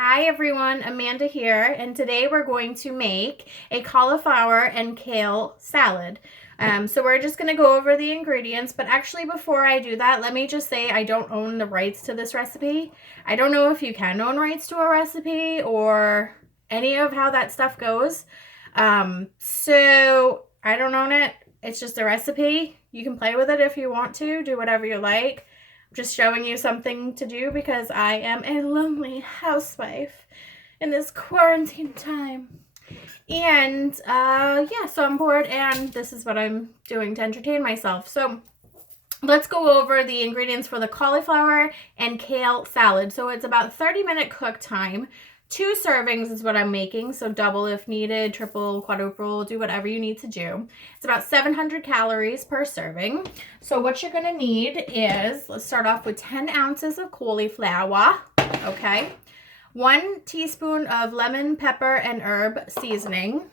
Hi everyone, Amanda here, and today we're going to make a cauliflower and kale salad. So we're just going to go over the ingredients, but actually before I do that, let me just say I don't own the rights to this recipe. I don't know if you can own rights to a recipe or any of how that stuff goes. So I don't own it. It's just a recipe. You can play with it if you want to, do whatever you like. Just showing you something to do because I am a lonely housewife in this quarantine time. And yeah, so I'm bored and this is what I'm doing to entertain myself. So let's go over the ingredients for the cauliflower and kale salad. So it's about 30-minute cook time. 2 servings is what I'm making, so double if needed, triple, quadruple, do whatever you need to do. It's about 700 calories per serving. So what you're gonna need is, let's start off with 10 ounces of cauliflower, okay? 1 teaspoon of lemon, pepper, and herb seasoning.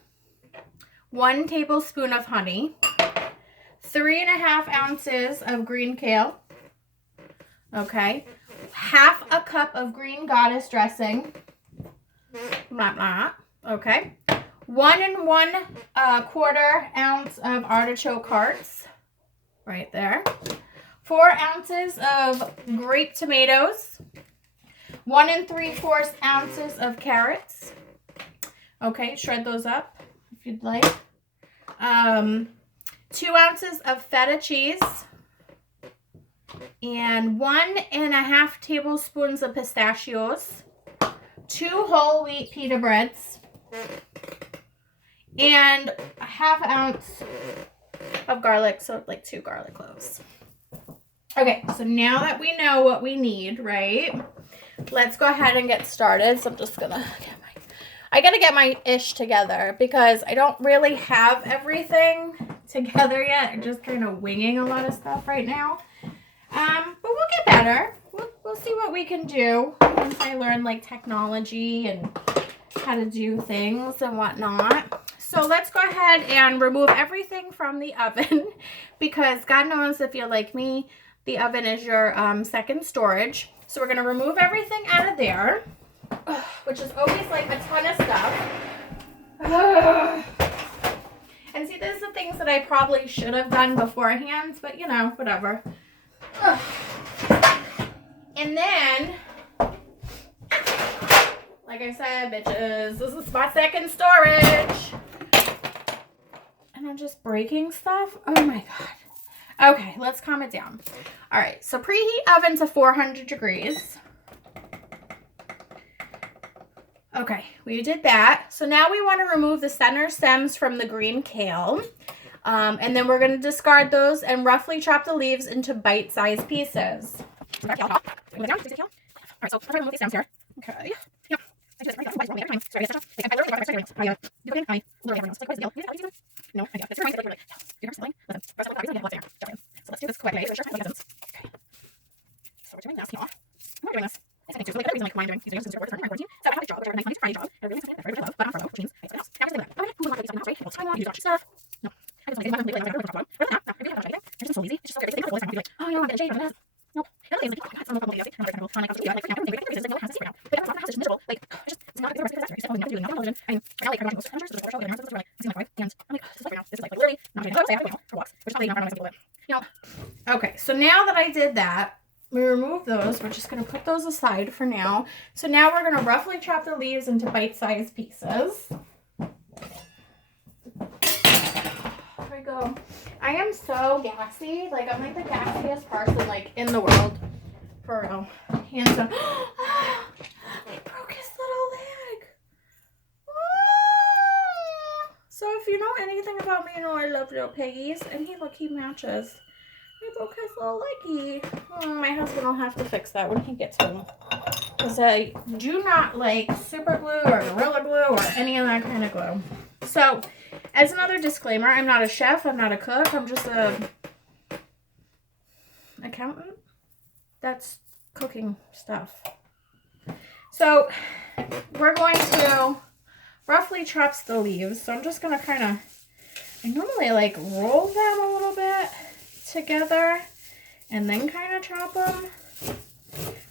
1 tablespoon of honey. 3.5 ounces of green kale, okay? Half a cup of green goddess dressing. Okay. 1 1/4 ounce of artichoke hearts, right there. 4 ounces of grape tomatoes. 1 3/4 ounces of carrots. Okay, shred those up if you'd like. 2 ounces of feta cheese. And 1.5 tablespoons of pistachios. 2 whole wheat pita breads, and a 1/2 ounce of garlic, so like 2 garlic cloves. Okay, so now that we know what we need, right, let's go ahead and get started. So I'm just gonna get my ish together because I don't really have everything together yet. I'm just kind of winging a lot of stuff right now. But we'll get better. We'll see what we can do once I learn like technology and how to do things and whatnot. So let's go ahead and remove everything from the oven because God knows if you're like me, the oven is your second storage. So we're going to remove everything out of there, which is always like a ton of stuff. And see, these are the things that I probably should have done beforehand, but you know, whatever. And then, like I said, bitches, this is my second storage. And I'm just breaking stuff. Oh my God. Okay, let's calm it down. All right, so preheat oven to 400 degrees. Okay, we did that. So now we want to remove the center stems from the green kale. And then we're going to discard those and roughly chop the leaves into bite-sized pieces. All right, so let's remove these stems here. Okay. Yep. I do this right every time. Sorry, I literally got started doing this. I literally have like, what is the deal? No, I got this. You're like, you're selling. Listen, first of all, what's there? So let's do this quick. Okay. So we're doing this, y'all. We're doing this. I think there's really other reason like why I'm doing these videos is super important. So I have this job, which I have a nice Friday job. I really love, but I'm furlough, which means I something else. Now just think about it. Who wants to do something else, right? Well, time on, you do stuff. No. I just like it. I'm talk about. Really not. I really don't like it. It's just so easy. It's just so everything goes like, oh, you know, I'm getting shade from this. Nope. The other thing is like, oh my God, some of them are not very technical. Like, I don't think there's no house is right now. But everyone's house is miserable. Like, it's not a good recipe. So, never doing nothing television. I mean, right now, like, I'm watching I'm sure there's a show, and I'm like, I see my wife, and I'm like, this is like right now. This is like literally not doing nothing. I have to go for walks, which is probably not running people. You know. Okay, so now that I did that, we remove those. We're just going to put those aside for now. So now we're going to roughly chop the leaves into bite-sized pieces. There we go. I am so gassy. Like, I'm like the gassiest person, like, in the world. For real. Hands up. He broke his little leg. So if you know anything about me, you know I love little piggies. And he matches. He broke his little leggy. My husband will have to fix that when he gets home. Because I do not like super glue or Gorilla Glue or any of that kind of glue. So, as another disclaimer, I'm not a chef. I'm not a cook. I'm just a accountant that's cooking stuff. So, we're going to roughly chop the leaves. So, I'm just going to kind of, I normally like roll them a little bit together and then kind of chop them,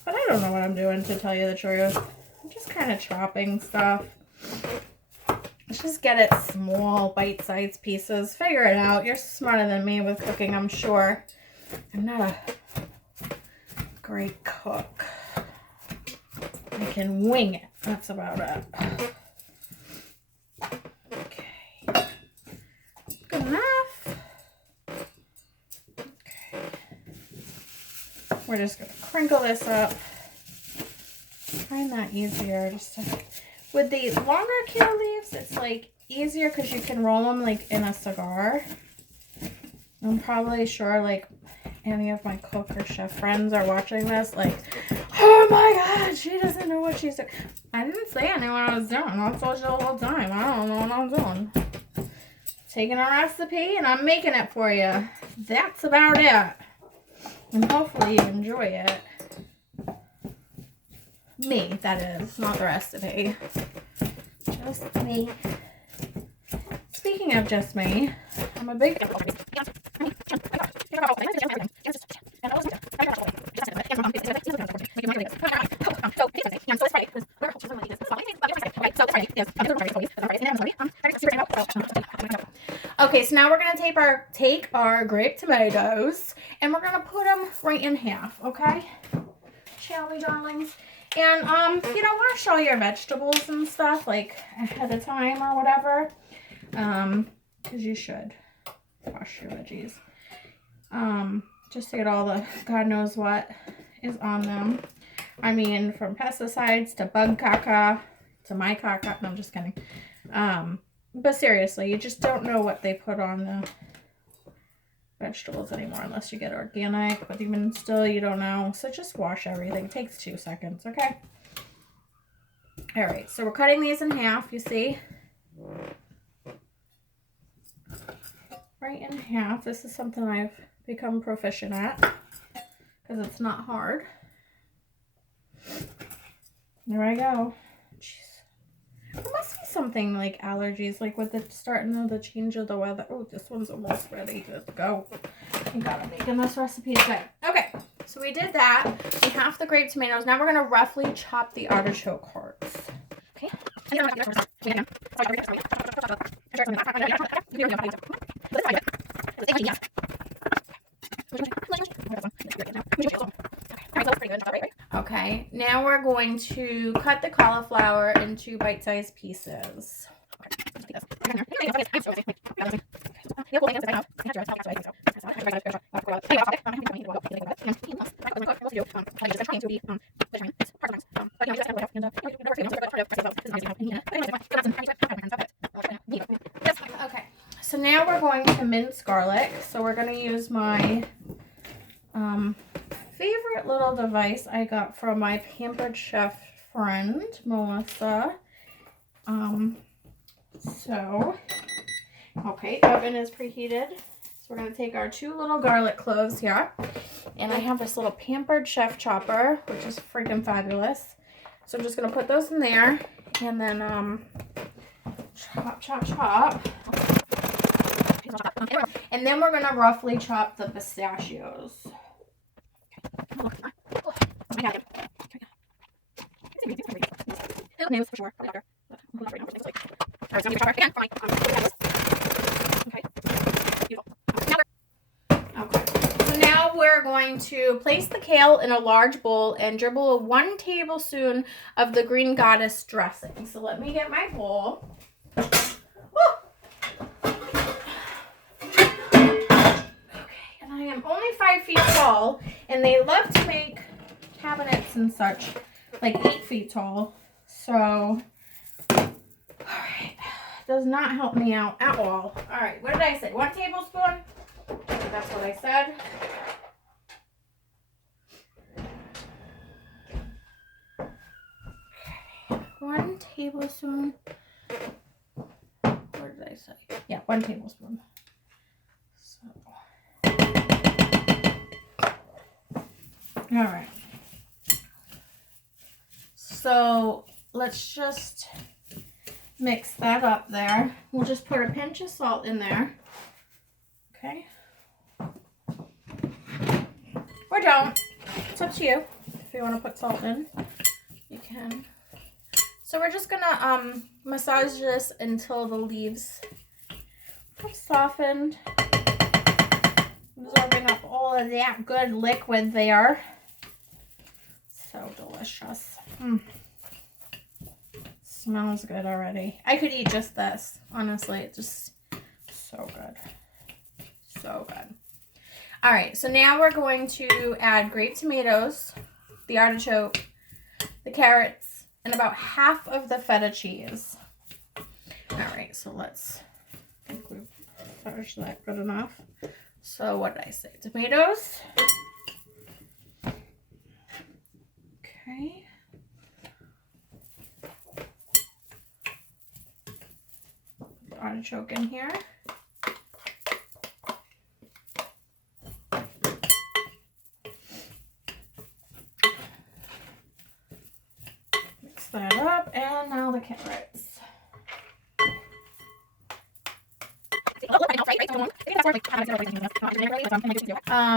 but I don't know what I'm doing, to tell you the truth. I'm just kind of chopping stuff. Let's just get it small, bite-sized pieces. Figure it out. You're smarter than me with cooking, I'm sure. I'm not a great cook. I can wing it. That's about it. Okay. Good enough. Okay. We're just going to crinkle this up. Find that easier. Just to, with the longer kale leaves, it's like easier because you can roll them like in a cigar. I'm probably sure like any of my cook or chef friends are watching this like, oh my god, she doesn't know what she's doing. I didn't say I knew what I was doing. I told you the whole time. I don't know what I'm doing. Taking a recipe and I'm making it for you. That's about it. And hopefully you enjoy it. Me, that is, not the recipe. Just me. Speaking of just me, I'm a big... Okay, so now we're going to take our grape tomatoes and we're going to put them right in half, okay? Shall we, darlings? And, you don't want to show your vegetables and stuff, like, ahead of time or whatever. Because you should wash your veggies. Just to get all the God knows what is on them. I mean, from pesticides to bug caca to my caca. No, I'm just kidding. But seriously, you just don't know what they put on the vegetables anymore unless you get organic. But even still, you don't know. So just wash everything. It takes 2 seconds, okay? All right, so we're cutting these in half, you see? Right in half. This is something I've become proficient at because it's not hard. There I go. Jeez. There must be something like allergies, like with the starting of the change of the weather. Oh, this one's almost ready to go. You gotta make this recipe today. Okay, so we did that. We half the grape tomatoes. Now we're gonna roughly chop the artichoke hearts. Okay. Okay, now we're going to cut the cauliflower into bite-sized pieces. Okay, so now we're going to mince garlic. So we're going to use my favorite little device I got from my pampered chef friend, Melissa. Okay, oven is preheated. So we're going to take our 2 little garlic cloves here. And I have this little pampered chef chopper, which is freaking fabulous. So I'm just going to put those in there. And then chop, chop, chop. And then we're going to roughly chop the pistachios. Okay, so now we're going to place the kale in a large bowl and dribble 1 tablespoon of the green goddess dressing. So let me get my bowl. I am only 5 feet tall, and they love to make cabinets and such like 8 feet tall. So, alright, does not help me out at all. Alright, what did I say? 1 tablespoon? That's what I said. Okay, 1 tablespoon. What did I say? Yeah, 1 tablespoon. So. All right, so let's just mix that up there. We'll just put a pinch of salt in there, okay? Or don't, it's up to you. If you want to put salt in, you can. So we're just gonna massage this until the leaves have softened, absorbing up all of that good liquid there. So delicious. Smells good already. I could eat just this, honestly. It's just so good. So good. All right, so now we're going to add grape tomatoes, the artichoke, the carrots, and about half of the feta cheese. All right, so let's, I think we've massaged that good enough. So what did I say? Tomatoes. Okay. The artichoke in here. Mix that up, and now the carrots.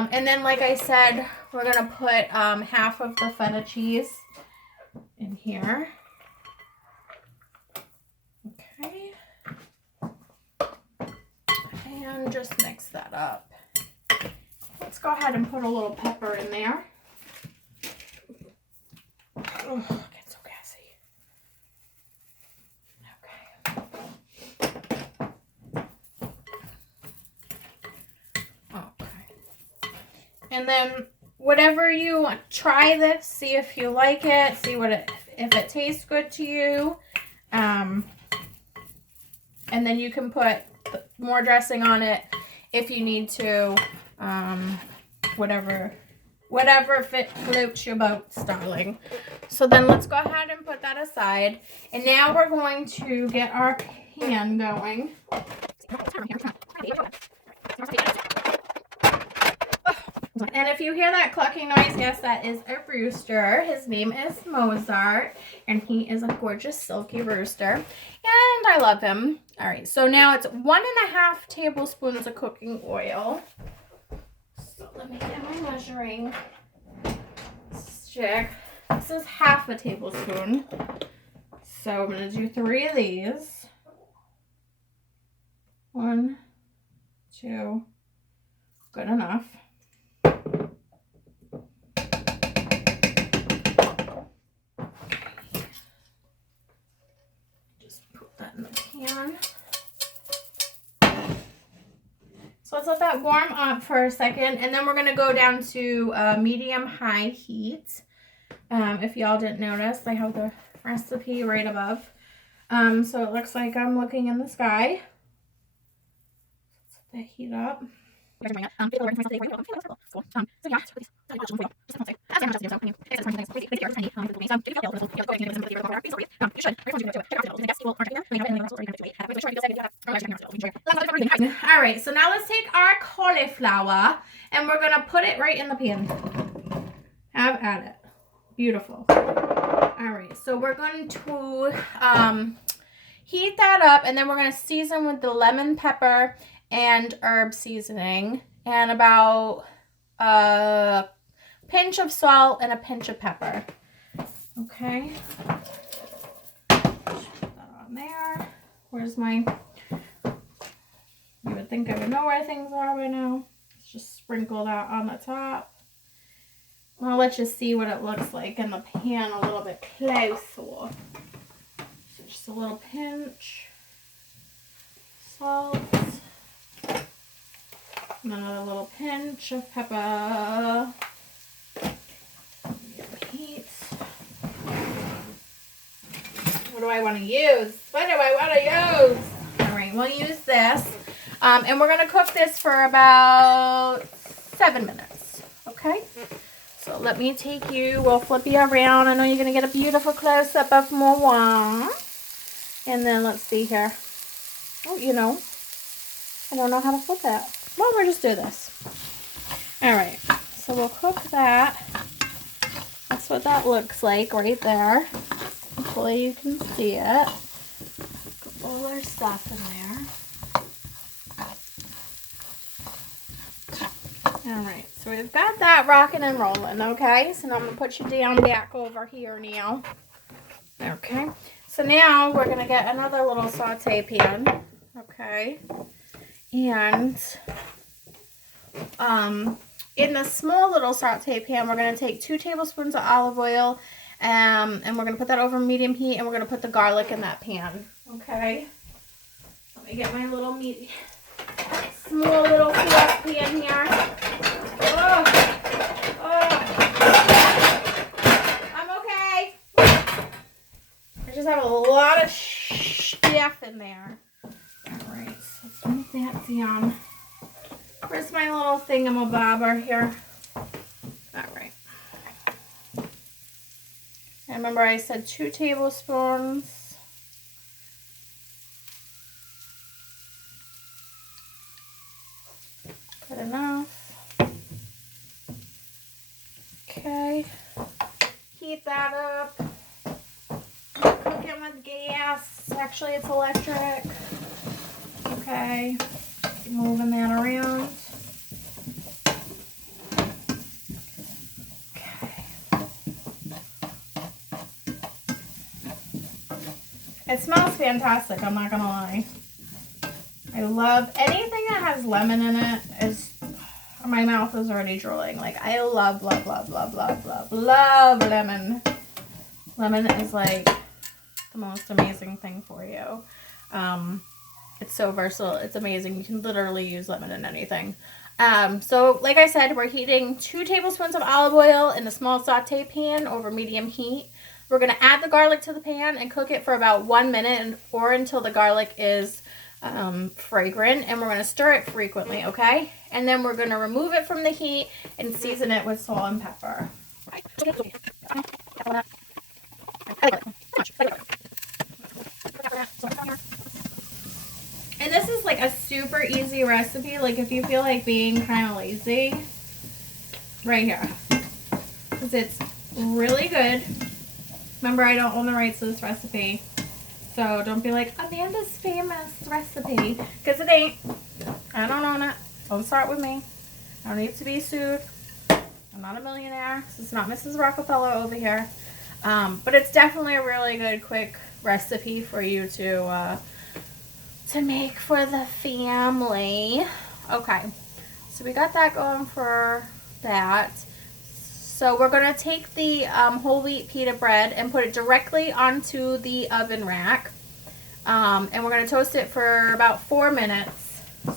And then, like I said, we're gonna put half of the feta cheese in here. Okay. And just mix that up. Let's go ahead and put a little pepper in there. Oh, it gets so gassy. Okay. And then whatever you want, try this, see if you like it, see if it tastes good to you. And then you can put more dressing on it if you need to. Whatever floats your boat, darling. So then let's go ahead and put that aside. And now we're going to get our pan going. And if you hear that clucking noise, yes, that is a rooster. His name is Mozart, and he is a gorgeous silky rooster. And I love him. All right, so now it's 1.5 tablespoons of cooking oil. So let me get my measuring stick. This is half a tablespoon. So I'm going to do 3 of these. 1, 2, good enough. Just put that in the pan. So let's let that warm up for a second, and then we're going to go down to medium-high heat. If y'all didn't notice, I have the recipe right above. So it looks like I'm looking in the sky. Let's let that heat up. All right, so now let's take our cauliflower and we're gonna put it right in the pan. Have at it. Beautiful. All right, so we're going to heat that up, and then we're going to season with the lemon pepper and herb seasoning, and about a pinch of salt and a pinch of pepper. Okay. Put that on there. Where's my... You would think I would know where things are by now. Let's just sprinkle that on the top. I'll let you see what it looks like in the pan a little bit closer. So just a little pinch. Salt. And another little pinch of pepper. Heat. What do I want to use? What do I want to use? Alright, we'll use this. And we're going to cook this for about 7 minutes. Okay? So let me take you, we'll flip you around. I know you're going to get a beautiful close-up of Moa. And then let's see here. Oh, you know, I don't know how to flip that. Well, we'll just do this. Alright, so we'll cook that. That's what that looks like right there. Hopefully you can see it. Put all our stuff in there. Alright, so we've got that rocking and rolling, okay? So now I'm going to put you down back over here now. Okay, So now we're going to get another little saute pan, okay? And in the small little saute pan, we're going to take 2 tablespoons of olive oil, and we're going to put that over medium heat, and we're going to put the garlic in that pan, okay? Let me get my little small little fluff pan here. Oh, I'm okay. I just have a lot of stuff in there. All right, so let's move that down. Where's my little thingamabobber here? All right. And remember I said 2 tablespoons. Good enough. Okay. Heat that up. Cook it with gas. Actually, it's electric. Okay. Moving that around. Okay. It smells fantastic, I'm not gonna lie. I love anything that has lemon in it. My mouth is already drooling. Like, I love lemon. Lemon is like the most amazing thing for you. It's so versatile. It's amazing. You can literally use lemon in anything. So like I said, we're heating 2 tablespoons of olive oil in a small saute pan over medium heat. We're going to add the garlic to the pan and cook it for about 1 minute or until the garlic is fragrant, and we're going to stir it frequently, okay? And then we're going to remove it from the heat and season it with salt and pepper. And this is like a super easy recipe, like if you feel like being kind of lazy, right here, because it's really good. Remember, I don't own the rights to this recipe, so don't be like, Amanda's famous recipe, because it ain't. I don't own it. Don't start with me. I don't need to be sued. I'm not a millionaire. This is not Mrs. Rockefeller over here. But it's definitely a really good, quick recipe for you to make for the family. Okay, so we got that going for that. So we're going to take the whole wheat pita bread and put it directly onto the oven rack. And we're going to toast it for about 4 minutes.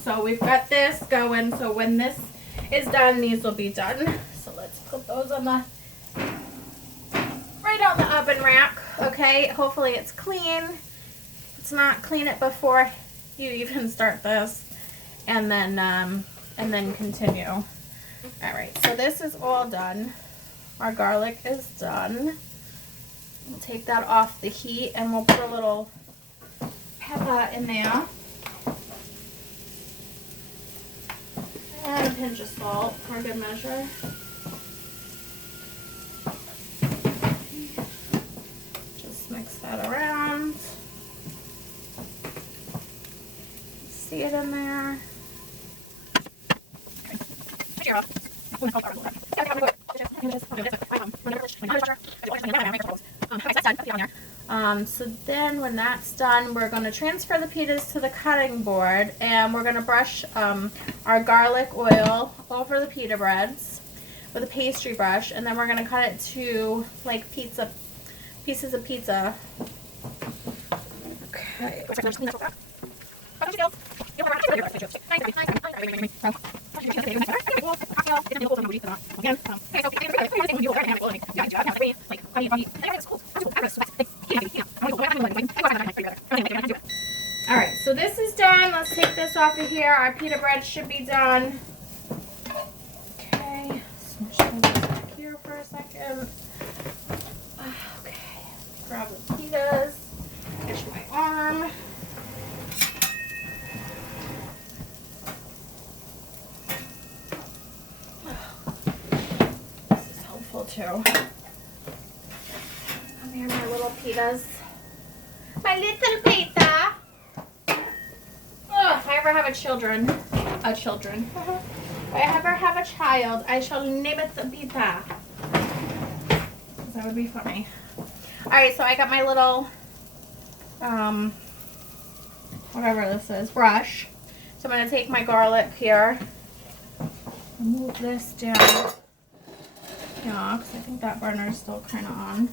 So we've got this going. So when this is done, these will be done. So let's put those on the right on the oven rack. Okay, hopefully it's clean. If it's not, clean it before you even start this, and then continue. All right, so this is all done. Our garlic is done. We'll take that off the heat, and we'll put a little pepper in there. And a pinch of salt for good measure. Just mix that around. See it in there. So then when that's done, we're going to transfer the pitas to the cutting board, and we're going to brush our garlic oil over the pita breads with a pastry brush, and then we're going to cut it to like pieces of pizza. Okay. Alright, so this is done. Let's take this off of here. Our pita bread should be done. Okay, smush those back here for a second. Okay, grab the pitas. Itch my arm. This is helpful too. Come here, my little pitas. My little pita. Oh, if I ever have if I ever have a child, I shall name it the pita. That would be funny. Alright, so I got my little whatever this is, brush. So I'm going to take my garlic here and move this down. Yeah, because I think that burner is still kind of on.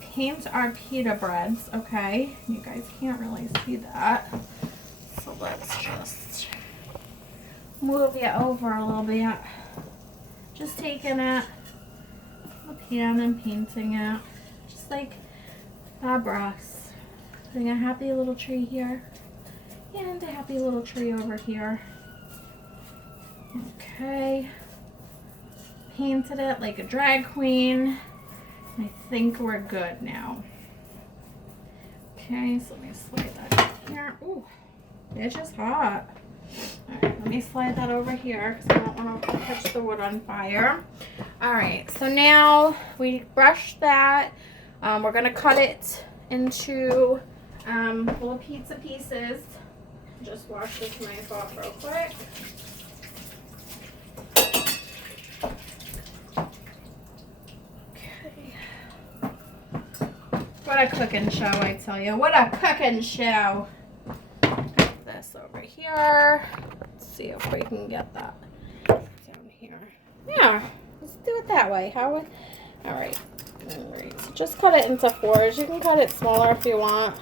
Paint our pita breads, okay? You guys can't really see that. So let's just move you over a little bit. Just taking it, the pan and painting it. Just like Bob Ross. Putting a happy little tree here. And a happy little tree over here. Okay. Painted it like a drag queen. I think we're good now. Okay, so let me slide that in here. Ooh, it's just hot. Alright, let me slide that over here because I don't want to catch the wood on fire. Alright, so now we brushed that. We're going to cut it into little pizza pieces. Just wash this knife off real quick. What a cooking show, I tell you. What a cooking show. Put this over here. Let's see if we can get that down here. Yeah, let's do it that way. All right. So just cut it into 4s. You can cut it smaller if you want.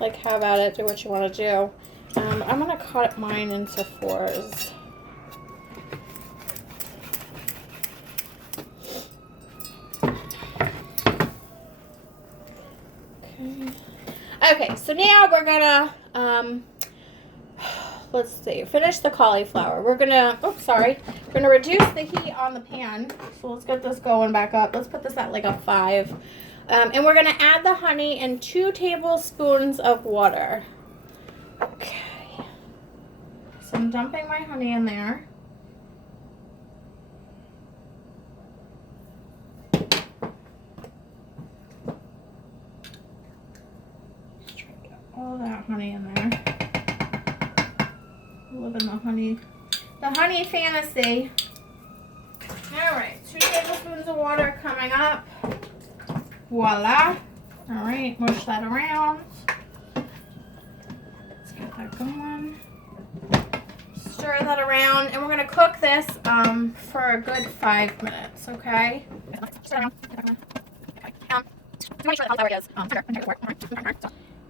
Like, have at it. Do what you want to do. I'm going to cut mine into 4s. Okay, so now we're gonna, let's see, finish the cauliflower. We're gonna, we're gonna reduce the heat on the pan. So let's get this going back up. Let's put this at like a 5. And we're gonna add the honey and 2 tablespoons of water. Okay. So I'm dumping my honey in there. All that honey in there. Living the honey fantasy. All right, 2 tablespoons of water coming up. Voila. All right, mush that around. Let's get that going. Stir that around, and we're gonna cook this for a good 5 minutes. Okay.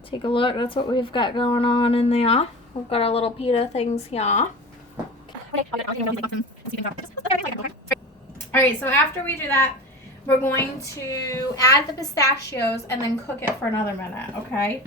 Take a look, that's what we've got going on in there. We've got our little pita things here. Alright, so after we do that, we're going to add the pistachios and then cook it for another minute, okay?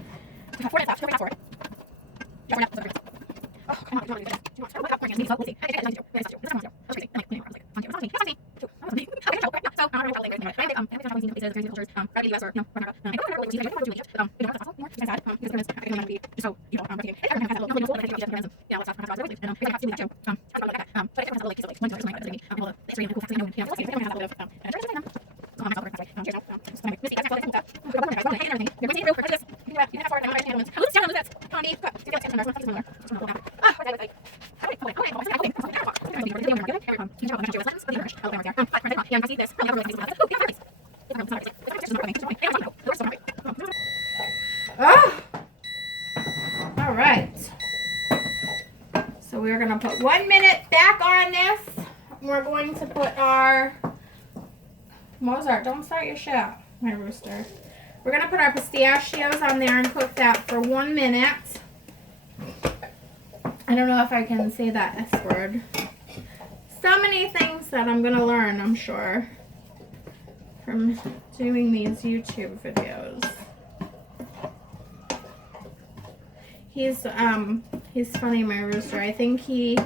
All right. So we're going to put 1 minute back on this. We're going to put our Mozart, don't start your show, my rooster. We're going to put our pistachios on there and cook that for 1 minute. I don't know if I can say that S word. So many things that I'm going to learn, I'm sure, from doing these YouTube videos. He's funny, my rooster. I think he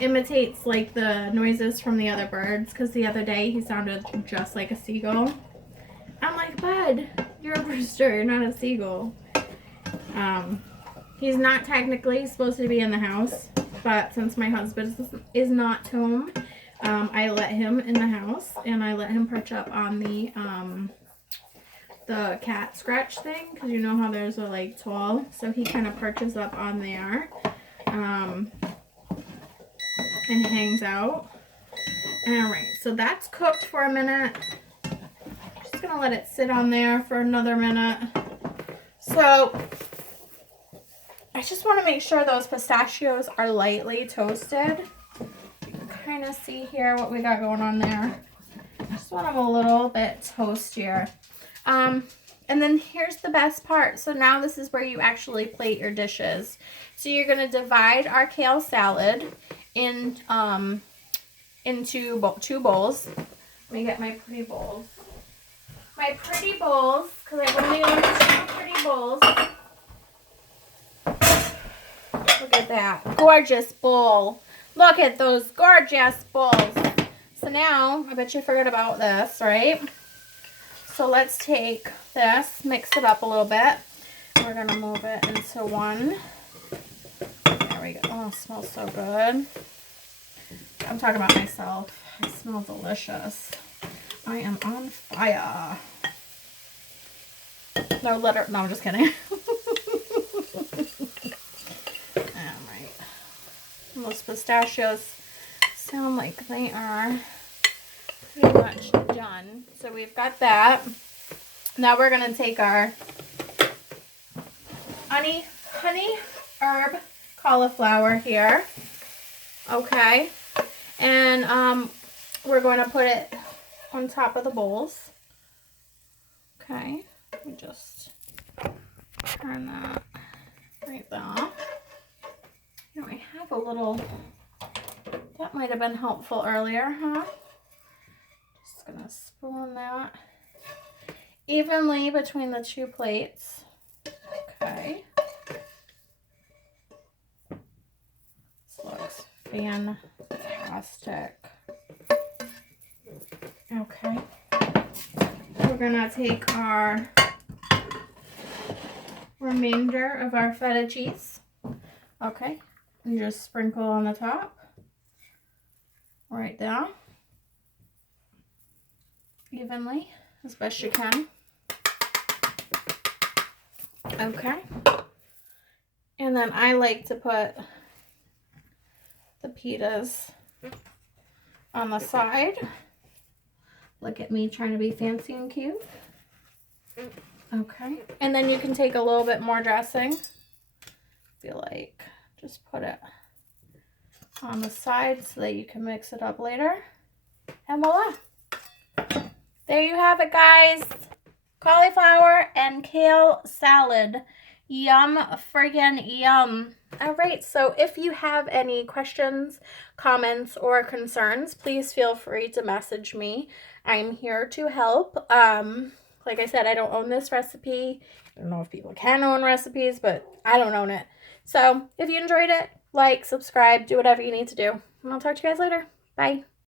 imitates like the noises from the other birds, because the other day he sounded just like a seagull. I'm like, bud, you're a rooster, you're not a seagull. He's not technically supposed to be in the house, but since my husband is not home, I let him in the house, and I let him perch up on the cat scratch thing, because you know how there's a like tall, so he kind of perches up on there and hangs out. All right, so that's cooked for a minute. Just just gonna let it sit on there for another minute. So I just want to make sure those pistachios are lightly toasted. You can kind of see here what we got going on there. Just want them a little bit toastier. And then here's the best part. So now this is where you actually plate your dishes. So you're going to divide our kale salad into two bowls. Let me get my pretty bowls. My pretty bowls, because I've only owned 2 pretty bowls. Look at that. Gorgeous bowl. Look at those gorgeous bowls. So now, I bet you forgot about this, right? So let's take this, mix it up a little bit. We're going to move it into one. There we go. Oh, it smells so good. I'm talking about myself. It smells delicious. I am on fire. No, I'm just kidding. Alright. Those pistachios sound like they are pretty much done. So we've got that. Now we're going to take our honey herb cauliflower here. Okay. And we're going to put it on top of the bowls. Okay. Let me just turn that right there. You know, I have a little, that might have been helpful earlier, huh? Just gonna spoon that evenly between the 2 plates. Okay. This looks fantastic. Okay. We're gonna take our remainder of our feta cheese. Okay. And just sprinkle on the top. Right there. Evenly, as best you can. Okay. And then I like to put the pitas on the side. Look at me trying to be fancy and cute. Okay. And then you can take a little bit more dressing. If you like. Just put it on the side so that you can mix it up later. And voila. There you have it, guys. Cauliflower and kale salad. Yum friggin' yum. All right, so if you have any questions, comments, or concerns, please feel free to message me. I'm here to help. Like I said, I don't own this recipe. I don't know if people can own recipes, but I don't own it. So if you enjoyed it, like, subscribe, do whatever you need to do. And I'll talk to you guys later. Bye.